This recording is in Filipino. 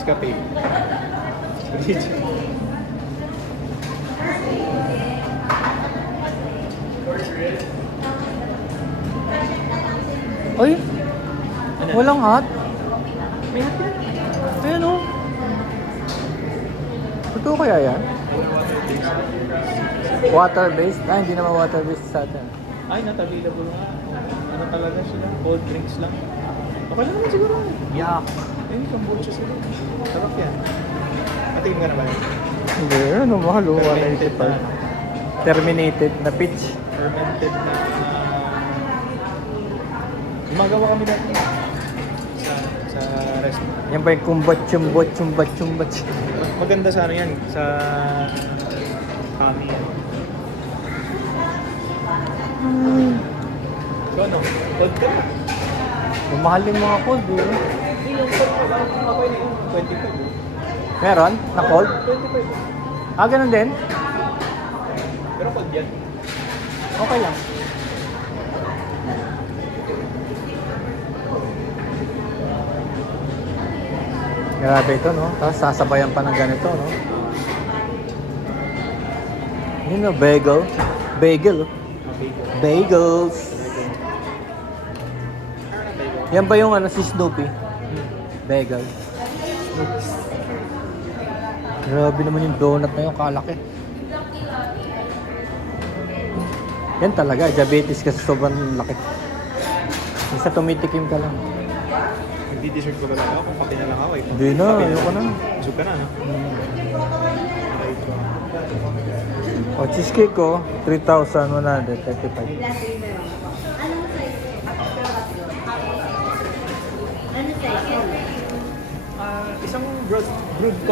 Nescafe. Ay, walang hot. May hot yan. Ayan o. Totoo kaya yan? Water-based? Ah, hindi naman water-based sa atin. Ay, not available nga. Ano talaga sila? Cold drinks lang. Okay lang naman siguro. Yak. Ayun, kombucha sila. Sarap yan. Patingin ka na ba yun? Hindi, ano mahal o. Fermented na. Terminated na pitch. Fermented na. Gumagawa kami dati sa restaurant. Yan ba yung kumbat-chumbat. Maganda sa ano yan, sa kami yan. So ano, cold ka na? Mahal yung mga cold eh. Hindi, yung cold ko lang, okay na yun, 25. Meron? Na cold? 25. Ah, ganun din? Pero cold yan. Okay lang. Grabe ito, no? Tapos sasabayan pa ng ganito, no? Yun, no? Bagel. Bagel, oh. Bagels. Yan ba yung ano, si Snoopy? Bagel. Grabe naman yung donut na yun, kalaki. Yan talaga, diabetes kasi sobrang laki. Isa tumitikim ka lang. Magdi-dessert ko talaga ako, kung pati na lang ako eh. Hindi na, ayoko na. Busog ka na, no? O, cheesecake ko, 3,135. Isang brewed coffee.